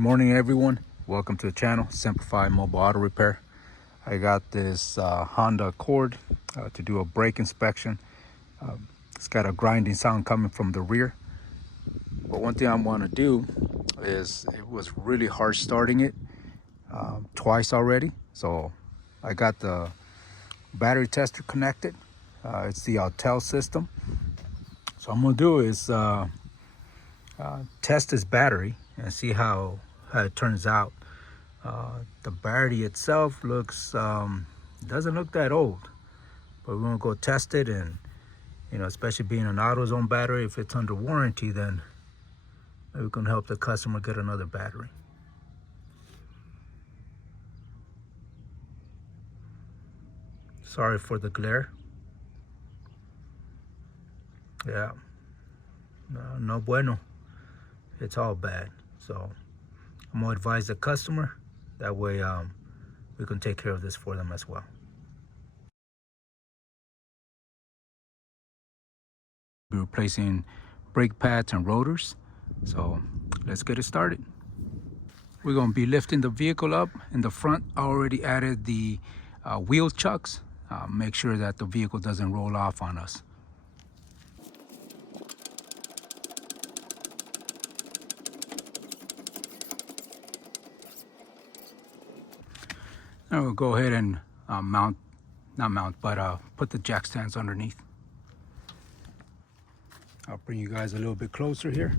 Good morning, everyone. Welcome to the channel, Simplified Mobile Auto Repair. I got this Honda Accord to do a brake inspection. It's got a grinding sound coming from the rear. But one thing I want to do is, it was really hard starting it twice already. So I got the battery tester connected. It's the Autel system. So I'm gonna do is test this battery and see how it turns out. The battery itself looks doesn't look that old, but we're gonna go test it, and especially being an AutoZone battery, if it's under warranty, then maybe we can help the customer get another battery. Sorry for the glare. Yeah, no bueno. It's all bad. So I'm gonna advise the customer. That way we can take care of this for them as well. We're replacing brake pads and rotors. So let's get it started. We're gonna be lifting the vehicle up. In the front, I already added the wheel chucks. Make sure that the vehicle doesn't roll off on us. Now we'll go ahead and put the jack stands underneath. I'll bring you guys a little bit closer here.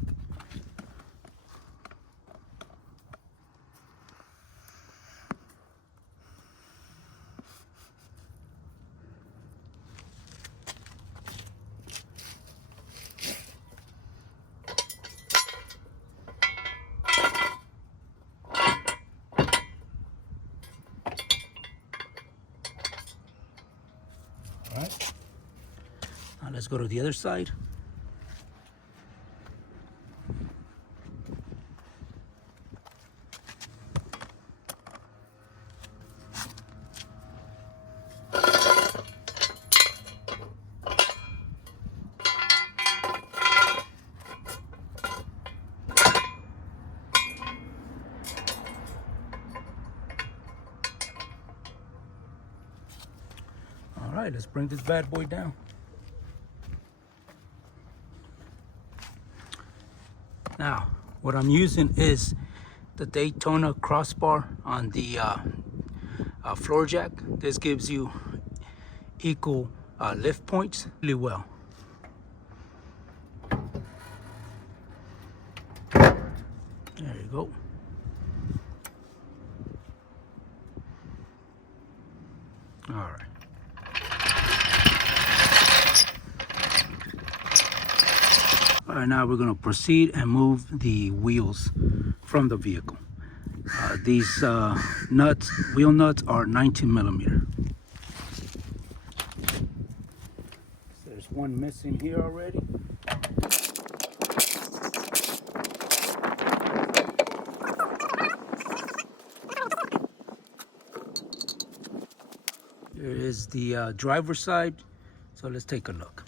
All right. Now let's go to the other side. All right, let's bring this bad boy down. Now, what I'm using is the Daytona crossbar on the floor jack. This gives you equal lift points really well. There you go. All right. All right, now we're going to proceed and move the wheels from the vehicle. These wheel nuts are 19 millimeter. There's one missing here already. There is the driver's side, so let's take a look.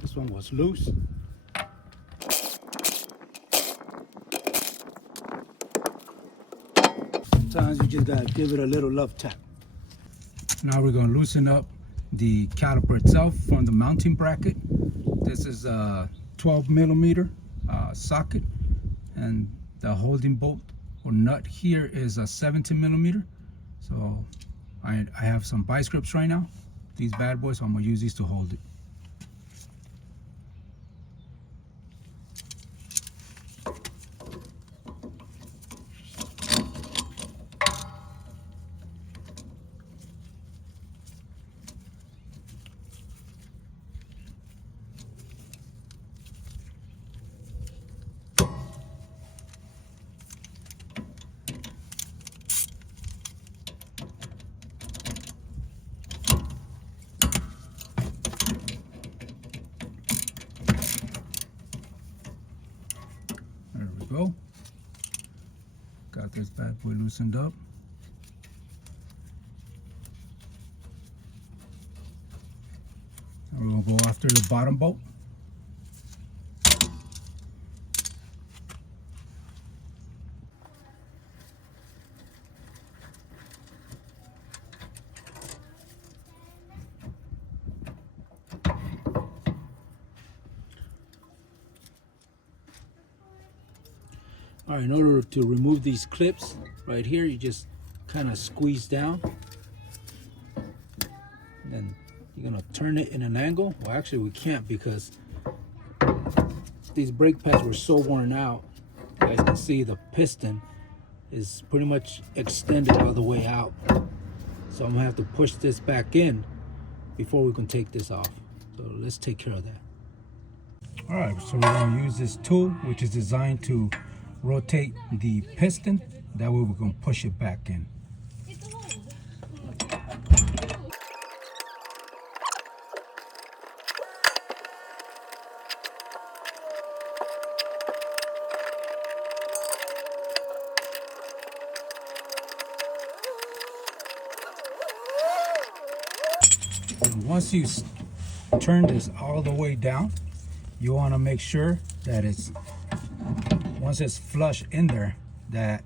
This one was loose. Sometimes you just gotta give it a little love tap. Now we're gonna loosen up the caliper itself from the mounting bracket. This is a 12 millimeter socket, and the holding bolt or nut here is a 17 millimeter. So I have some vice grips right now, these bad boys, so I'm gonna use these to hold it. There we go. Got this bad boy loosened up. And we're gonna go after the bottom bolt. All right, in order to remove these clips right here, you just kind of squeeze down. And then you're gonna turn it in an angle. Well, actually we can't because these brake pads were so worn out. You guys can see the piston is pretty much extended all the way out. So I'm gonna have to push this back in before we can take this off. So let's take care of that. All right, so we're gonna use this tool, which is designed to rotate the piston. That way we can push it back in. And once you turn this all the way down, you want to make sure that once it's flush in there, that,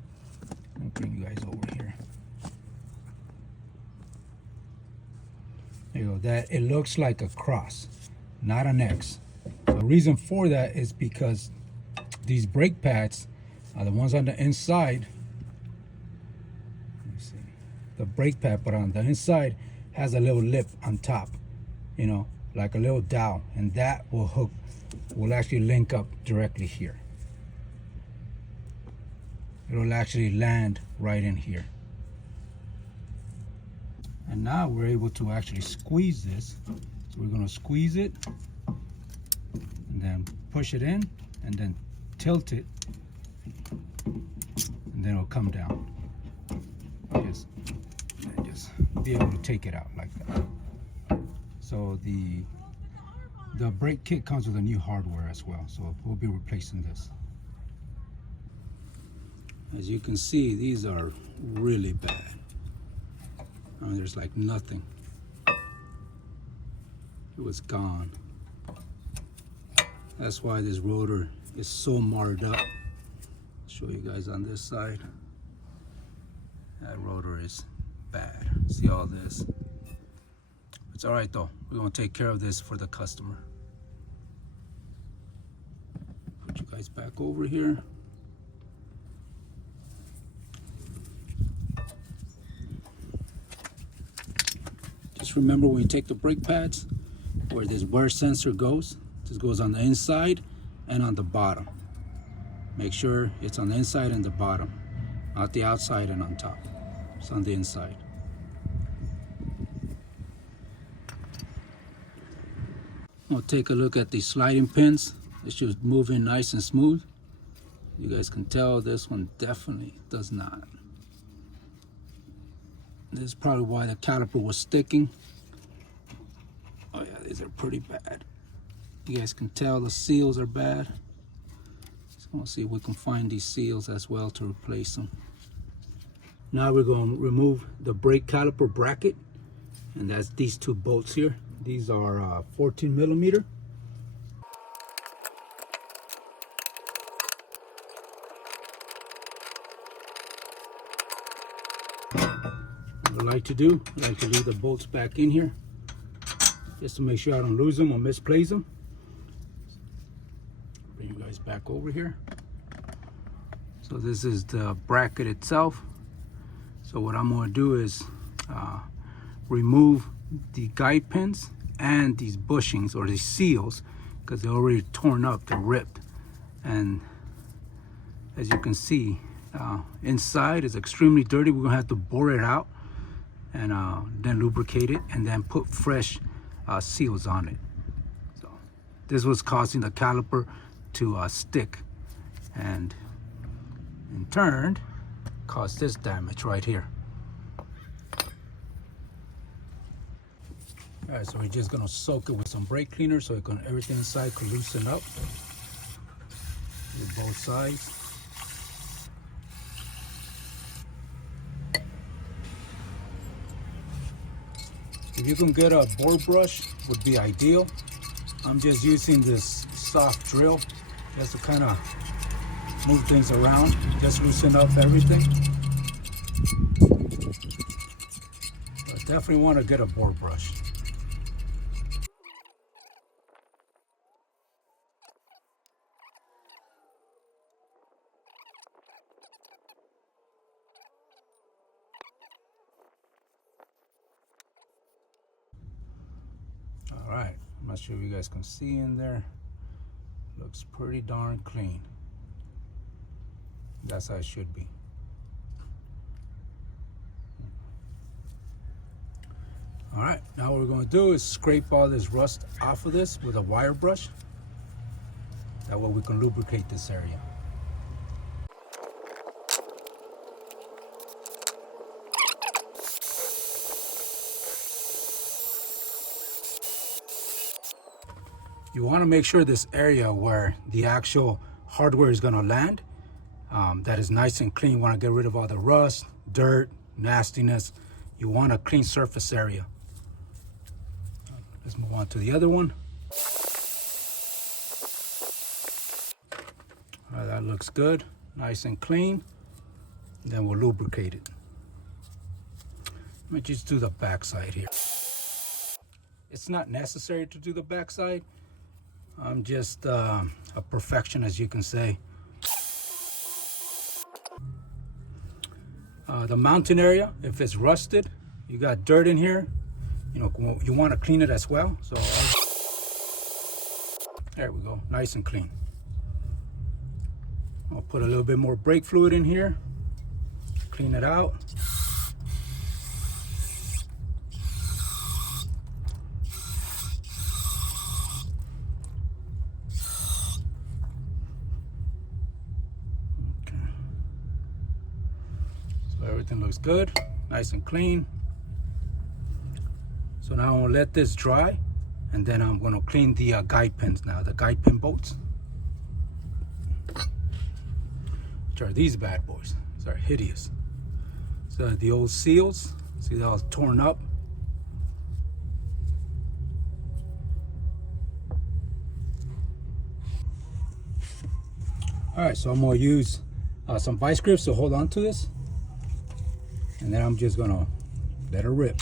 I'll bring you guys over here. There you go, that it looks like a cross, not an X. The reason for that is because these brake pads are the ones on the inside. Let me see. The brake pad, but on the inside has a little lip on top, you know, like a little dowel, and that will actually link up directly here. It'll actually land right in here. And now we're able to actually squeeze this. So we're gonna squeeze it and then push it in and then tilt it, and then it'll come down. Just be able to take it out like that. So the brake kit comes with a new hardware as well, so we'll be replacing this. As you can see, these are really bad. I mean, there's like nothing. It was gone. That's why this rotor is so marred up. I'll show you guys on this side. That rotor is bad. See all this? It's all right though. We're gonna take care of this for the customer. Put you guys back over here. Just remember when you take the brake pads, where this wear sensor goes, this goes on the inside and on the bottom. Make sure it's on the inside and the bottom, not the outside and on top. It's on the inside. We'll take a look at the sliding pins. It's just moving nice and smooth. You guys can tell this one definitely does not. This is probably why the caliper was sticking. Oh yeah, these are pretty bad. You guys can tell the seals are bad. So we'll see if we can find these seals as well to replace them. Now we're going to remove the brake caliper bracket, and that's these two bolts here. These are 14 millimeter. What I like to do, I like to leave the bolts back in here just to make sure I don't lose them or misplace them. Bring you guys back over here. So this is the bracket itself. So what I'm going to do is remove the guide pins and these bushings or these seals, because they're already torn up, they're ripped. And as you can see, inside is extremely dirty. We're gonna have to bore it out and then lubricate it and then put fresh seals on it. So this was causing the caliper to stick, and in turn caused this damage right here. All right, so we're just gonna soak it with some brake cleaner so everything inside can loosen up with both sides. If you can get a bore brush, would be ideal. I'm just using this soft drill just to kind of move things around, just loosen up everything. But definitely want to get a bore brush. right, I'm not sure if you guys can see in there. Looks pretty darn clean. That's how it should be. All right, now what we're going to do is scrape all this rust off of this with a wire brush. That way we can lubricate this area. You want to make sure this area where the actual hardware is going to land, that is nice and clean. You want to get rid of all the rust, dirt, nastiness. You want a clean surface area. Let's move on to the other one. All right, that looks good, nice and clean. Then we'll lubricate it. Let me just do the back side here. It's not necessary to do the back side. I'm just a perfectionist, you can say. The mountain area, if it's rusted, you got dirt in here, you want to clean it as well. So there we go, nice and clean. I'll put a little bit more brake fluid in here, clean it out. Everything looks good, nice and clean. So now I'm gonna let this dry, and then I'm gonna clean the guide pins now, the guide pin bolts. Which are these bad boys. These are hideous. So the old seals, see they're all torn up. All right, so I'm gonna use some vice grips to hold on to this. And then I'm just gonna let her rip.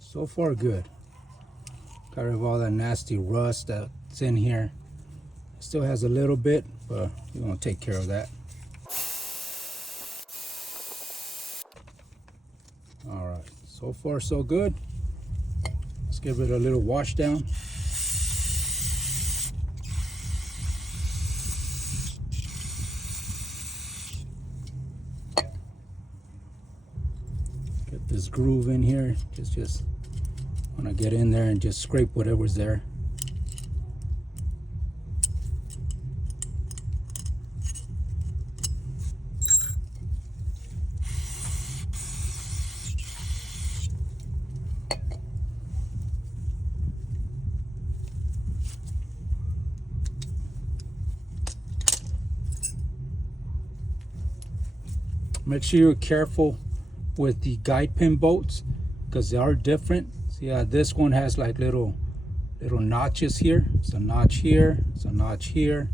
So far good. Got rid of all that nasty rust that's in here. It still has a little bit, but we're gonna take care of that. All right, so far so good. Let's give it a little wash down. Get this groove in here. Just want to get in there and just scrape whatever's there. Make sure you're careful with the guide pin bolts because they are different. See how this one has like little notches here. It's a notch here, it's a notch here,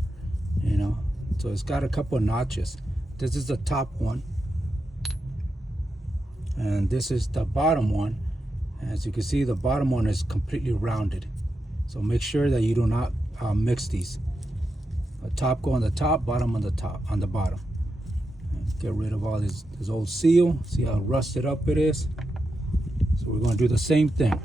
so it's got a couple of notches. This is the top one, and this is the bottom one. As you can see, the bottom one is completely rounded, so make sure that you do not mix these. The top go on the top, bottom on the bottom. Get rid of all this old seal. See how rusted up it is? So we're going to do the same thing.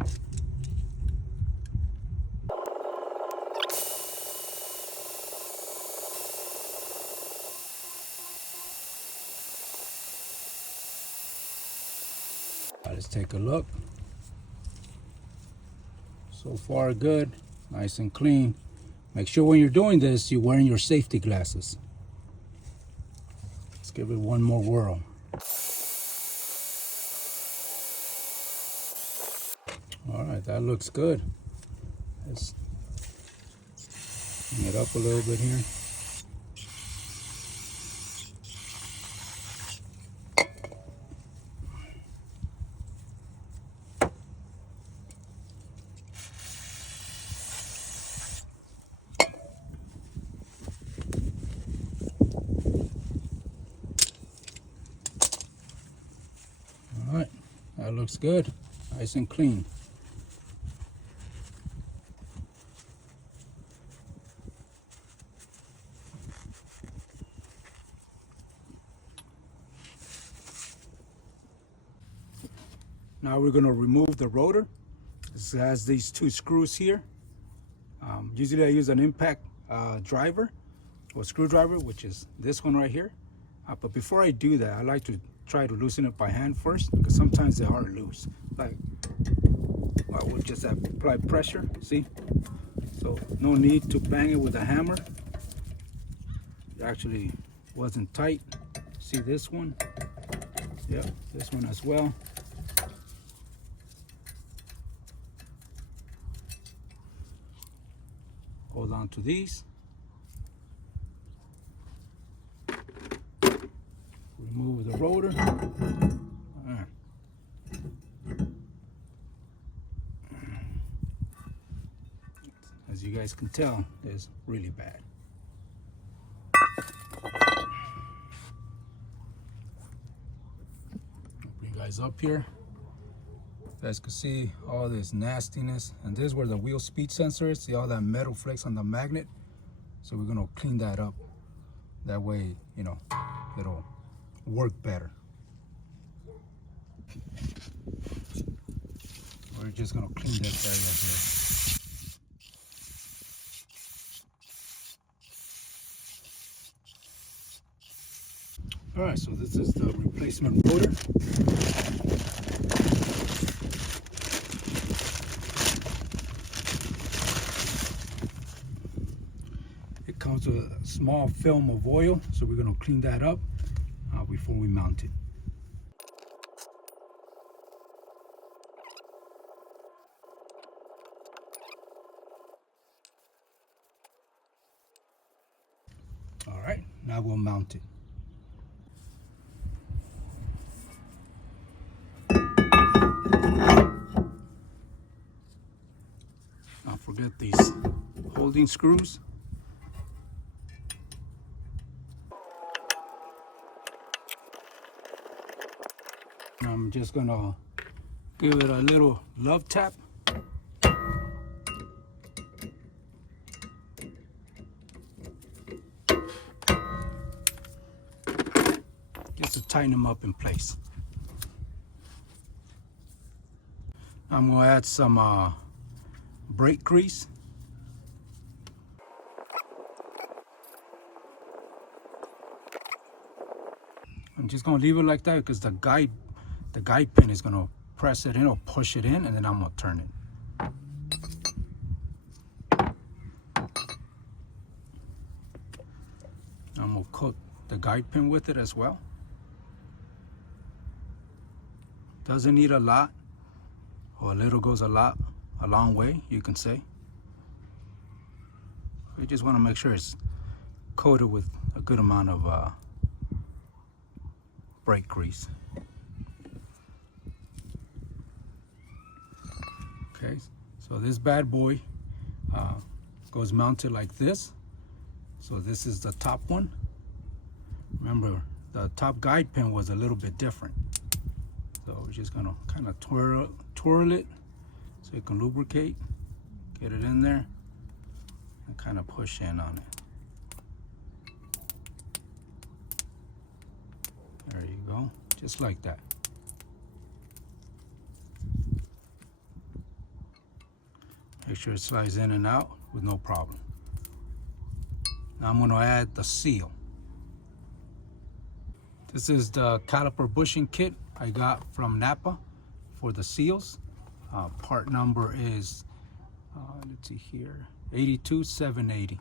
Let's take a look. So far good, nice and clean. Make sure when you're doing this, you're wearing your safety glasses. Let's give it one more whirl. All right, that looks good. Let's bring it up a little bit here. All right, that looks good, nice and clean. Now we're going to remove the rotor. This has these two screws here. Usually I use an impact driver or screwdriver, which is this one right here. But before I do that, I like to try to loosen it by hand first, because sometimes they are loose. Like, I will just apply pressure, see? So no need to bang it with a hammer. It actually wasn't tight. See this one? Yep, this one as well. Hold on to these. Remove the rotor. All right. As you guys can tell, it's really bad. Bring you guys up here. You guys can see all this nastiness, and this is where the wheel speed sensor is. See all that metal flakes on the magnet? So we're gonna clean that up. That way, you know, it'll work better. We're just gonna clean this area here. All right, so this is the replacement rotor. It comes with a small film of oil, so we're gonna clean that up before we mount it. All right, now we'll mount it. Don't forget these holding screws. I'm just gonna give it a little love tap. Just to tighten them up in place. I'm gonna add some brake grease. I'm just gonna leave it like that because the guide pin is gonna press it in or push it in, and then I'm gonna turn it. I'm gonna coat the guide pin with it as well. Doesn't need a lot, or a little goes a long way, you can say. We just want to make sure it's coated with a good amount of brake grease. Okay, so this bad boy goes mounted like this. So this is the top one. Remember, the top guide pin was a little bit different. So we're just gonna kind of twirl it so it can lubricate, get it in there, and kind of push in on it. There you go, just like that. Make sure it slides in and out with no problem. Now I'm gonna add the seal. This is the caliper bushing kit I got from Napa for the seals. Part number is, let's see here, 82780.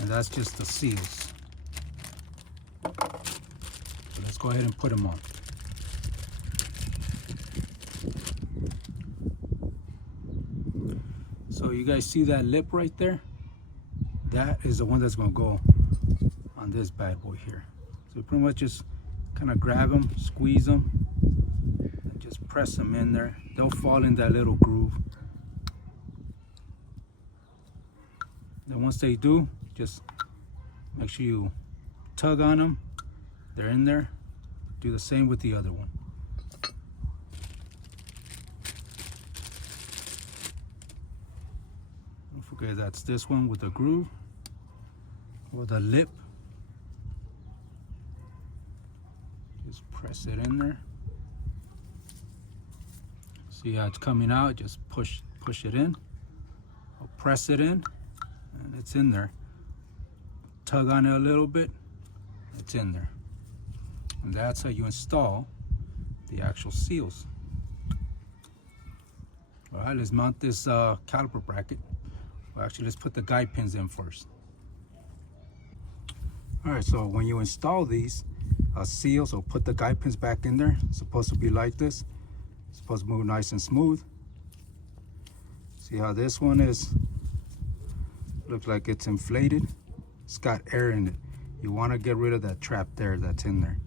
And that's just the seals. So let's go ahead and put them on. So you guys see that lip right there? That is the one that's gonna go on this bad boy here. So pretty much just kind of grab them, squeeze them, and just press them in there. They'll fall in that little groove. Then once they do, just make sure you tug on them. They're in there. Do the same with the other one. Don't forget that's this one with the groove or the lip. Just press it in there. See how it's coming out? Just push it in, or press it in, and it's in there. Tug on it a little bit, it's in there. And that's how you install the actual seals. All right, let's mount this caliper bracket. Well, actually, let's put the guide pins in first. All right, so when you install these seals, or put the guide pins back in there, it's supposed to be like this. It's supposed to move nice and smooth. See how this one is? Looks like it's inflated. It's got air in it. You want to get rid of that trap there that's in there.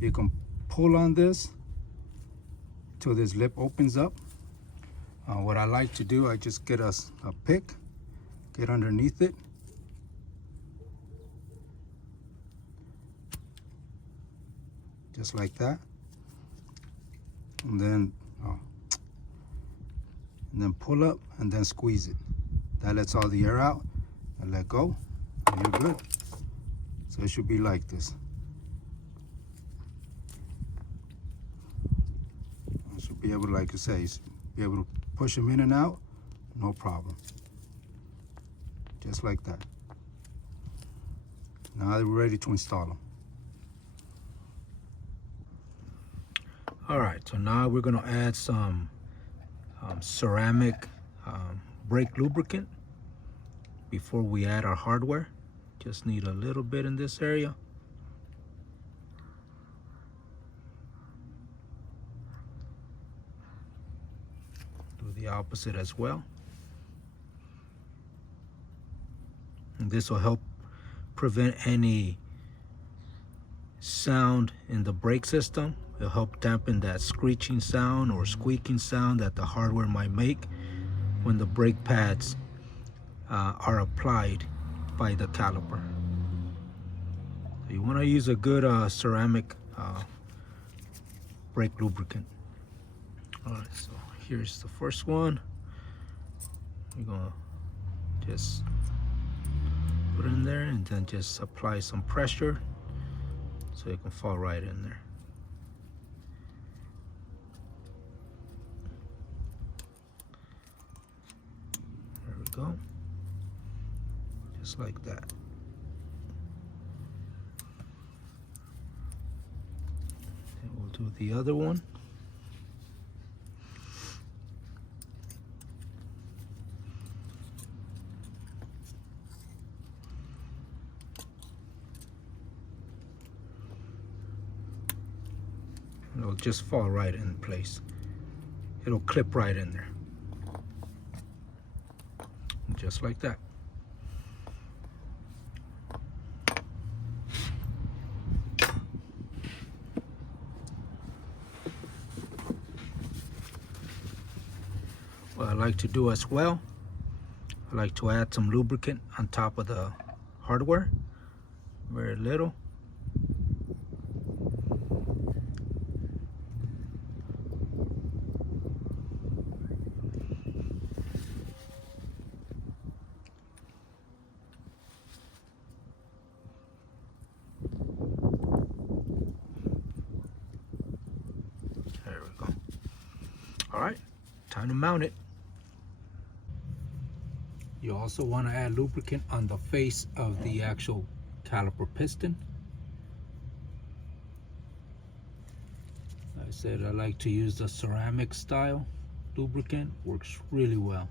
You can pull on this till this lip opens up. What I like to do, I just get a pick, get underneath it, just like that, and then pull up and then squeeze it. That lets all the air out, and let go, and you're good. So it should be like this. I should be able to, like I say, be able to push them in and out, no problem. Just like that. Now we're ready to install them. All right, so now we're gonna add some ceramic brake lubricant before we add our hardware. Just need a little bit in this area. Do the opposite as well. And this will help prevent any sound in the brake system. It'll help dampen that screeching sound or squeaking sound that the hardware might make when the brake pads are applied by the caliper. So you want to use a good ceramic brake lubricant. All right, so here's the first one. We're gonna just put it in there and then just apply some pressure so it can fall right in there. There we go. Just like that. And we'll do the other one. It'll just fall right in place. It'll clip right in there. Just like that. What I like to do as well, I like to add some lubricant on top of the hardware, very little. There we go. All right, time to mount it. You also want to add lubricant on the face of the actual caliper piston. Like I said, I like to use the ceramic style lubricant. Works really well.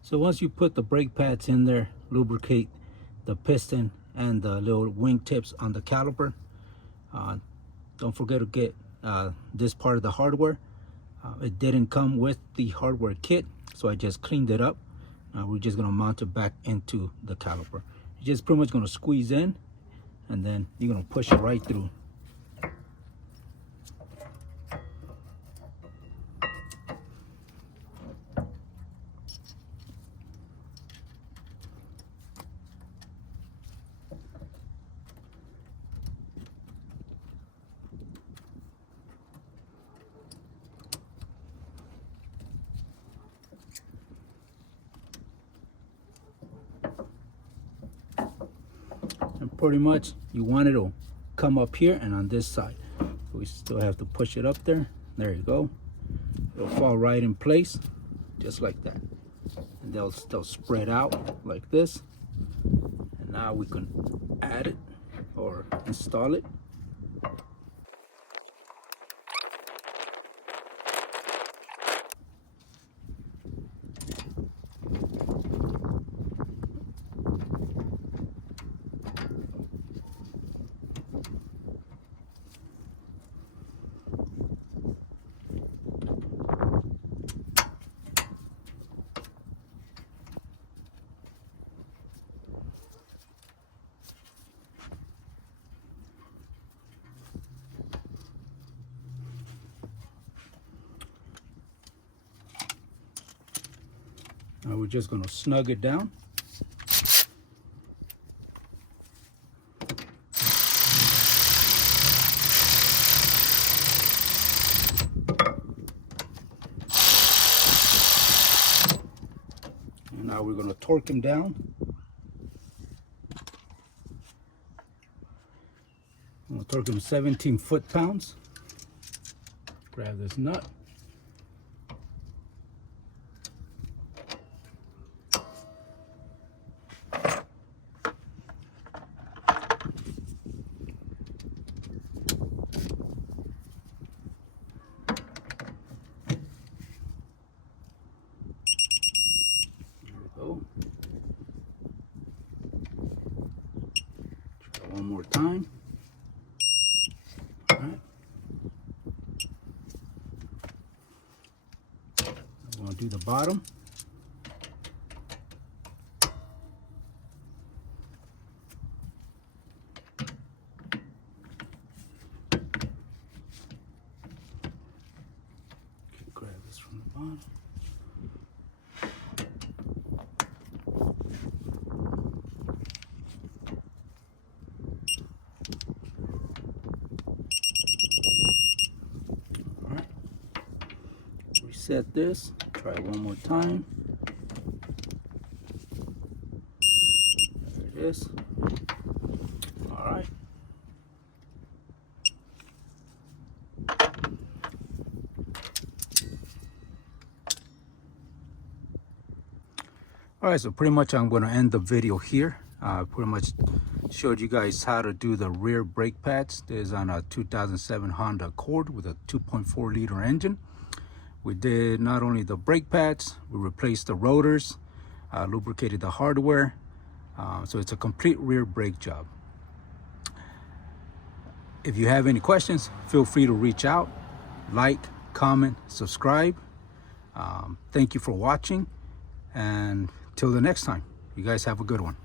So once you put the brake pads in there, lubricate the piston and the little wing tips on the caliper. Don't forget to get this part of the hardware. It didn't come with the hardware kit, so I just cleaned it up. We're just gonna mount it back into the caliper. You're just pretty much gonna squeeze in, and then you're gonna push it right through. And pretty much you want it to come up here and on this side. We still have to push it up there, There you go. It'll fall right in place, just like that. And they'll spread out like this. And now we can add it or install it. Now we're just going to snug it down. And now we're going to torque him down. I'm going to torque him 17 foot-pounds. Grab this nut. Try one more time. All right. I'm going to do the bottom. Grab this from the bottom. Reset this, try one more time. There it is. All right. All right, so pretty much I'm going to end the video here. Pretty much showed you guys how to do the rear brake pads. This is on a 2007 Honda Accord with a 2.4 liter engine. We did not only the brake pads, we replaced the rotors, lubricated the hardware. So it's a complete rear brake job. If you have any questions, feel free to reach out, like, comment, subscribe. Thank you for watching, and till the next time, you guys have a good one.